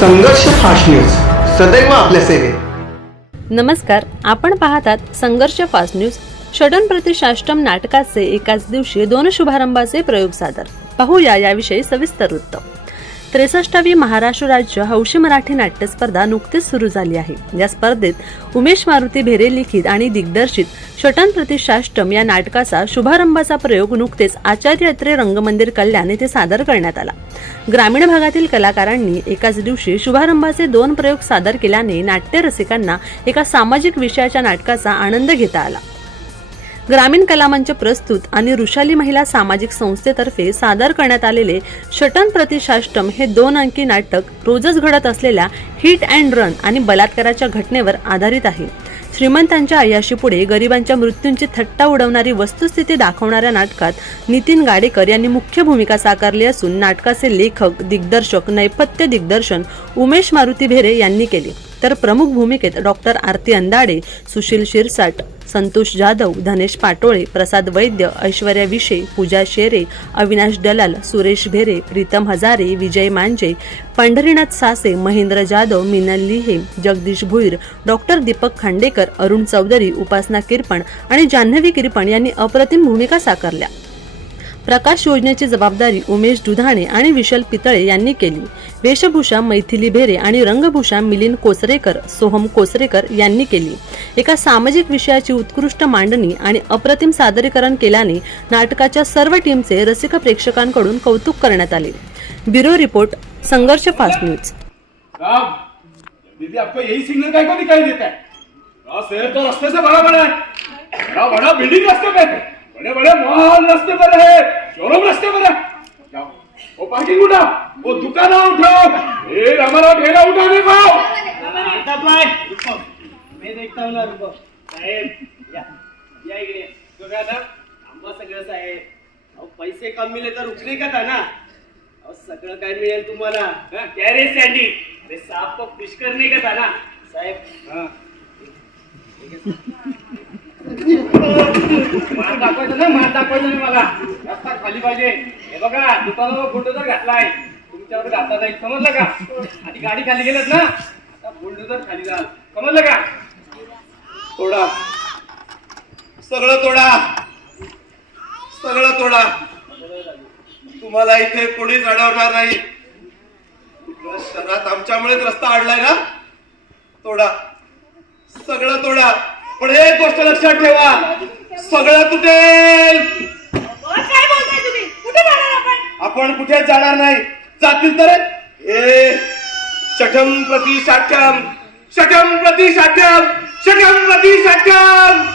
संघर्ष fast news. सदैव आपल्या सेवेत. नमस्कार आपण पाहतात संघर्ष फास्ट न्यूज. षडन प्रतिशाष्टम नाटकाचे एकाच दिवशी दोन शुभारंभाचे प्रयोग सादर. पाहूया याविषयी सविस्तर वृत्त. त्रेसष्टावी महाराष्ट्र राज्य हौशी मराठी नाट्य स्पर्धा नुकतीच सुरू झाली आहे. या स्पर्धेत उमेश मारुती भेरे लिखित आणि दिग्दर्शित शटन प्रतिशाष्टम या नाटकाचा शुभारंभाचा प्रयोग नुकतेच आचार्य अत्रे रंगमंदिर कल्याण येथे सादर करण्यात आला. ग्रामीण भागातील कलाकारांनी एकाच दिवशी शुभारंभाचे दोन प्रयोग सादर केल्याने नाट्य रसिकांना एका सामाजिक विषयाच्या नाटकाचा आनंद घेता आला. ग्रामीण कलामंच प्रस्तुत आणि ऋषाली महिला सामाजिक संस्थेतर्फे सादर करण्यात आलेले षटन प्रतिशाष्टम हे दोन अंकी नाटक रोजच घडत असलेल्या हिट अँड रन आणि बलात्काराच्या घटनेवर आधारित आहे. श्रीमंतांच्या अय्याशीपुढे गरिबांच्या मृत्यूंची थट्टा उडवणारी वस्तुस्थिती दाखवणाऱ्या नाटकात नितीन गाडेकर यांनी मुख्य भूमिका साकारली असून नाटकाचे लेखक दिग्दर्शक नैपथ्य दिग्दर्शन उमेश मारुती भेरे यांनी केले. तर प्रमुख भूमिकेत डॉक्टर आरती अंदाडे सुशील शिरसाट संतोष जाधव धनेश पाटोळे प्रसाद वैद्य ऐश्वर्या विशे पूजा शेरे अविनाश दलाल सुरेश भेरे प्रीतम हजारे विजय मांजे पंढरीनाथ सासे महेंद्र जाधव मिनल लिहे जगदीश भुईर डॉक्टर दीपक खांडेकर अरुण चौधरी उपासना किरपण आणि जान्हवी किरपण यांनी अप्रतिम भूमिका साकारल्या. प्रकाश योजनेची जबाबदारी उमेश दुधाणे आणि विशल पितळे यांनी केली. वेशभूषा मैथिली भेरे आणि रंगभूषा मिलिंद कोसरेकर सोहम कोसरेकर यांनी केली. एका सामाजिक विषयाची उत्कृष्ट मांडणी आणि अप्रतिम सादरीकरण केल्याने नाटकाच्या सर्व टीमचे रसिक प्रेक्षकांकडून कौतुक करण्यात आले. Bureau report Sangharsh fast news. दीदी आपको यही सिग्नल काय को दिखाई देता है शहर तो रास्ते से बड़ा बड़ा है बड़ा बड़ा बिल्डिंग रास्ते पे बड़े बड़े मॉल रास्ते पर है शोरूम रास्ते पर जाओ, वो पार्किंग उठा वो दुकान उठाओ ये हमारा ठेला आता पाय मी देखता हूँ ना रुको साहेब या या इकडे. बघा आता आंबा सगळं साहेब अहो पैसे कम मिले तर रुकणे का था ना? अहो सगळं काय मिळेल तुम्हाला? हाँ, क्या रे सँडी अरे सांप को खुश करने का था ना? साहेब हाँ. मार दाखवायचं ना मार दाखवायचं ना मला. रस्ता खाली पाहिजे. हे बघा दुकानावर बुलडोजर घातलाय. तुमच्यावर घातला जाईल समजलं का? आधी गाडी खाली गेल्यात ना? आता बुलडोजर खाली जाल समजलं का? तोडा. सगळं तोडा. सगळं तोडा. तुम्हाला इथे कोणीच अडवणार नाही. शहरात आमच्यामुळेच रस्ता अडलाय ना? तोडा. सगळं तोडा. पण एक गोष्ट लक्षात ठेवा. सगळं तुटेल काय बोलताय तुम्ही कुठे जाणार आपण कुठे जाणार नाही. जातील तर? ए शठम प्रति शाठ्यम. शठम प्रति शाठ्यम. शठम प्रति शाठ्यम.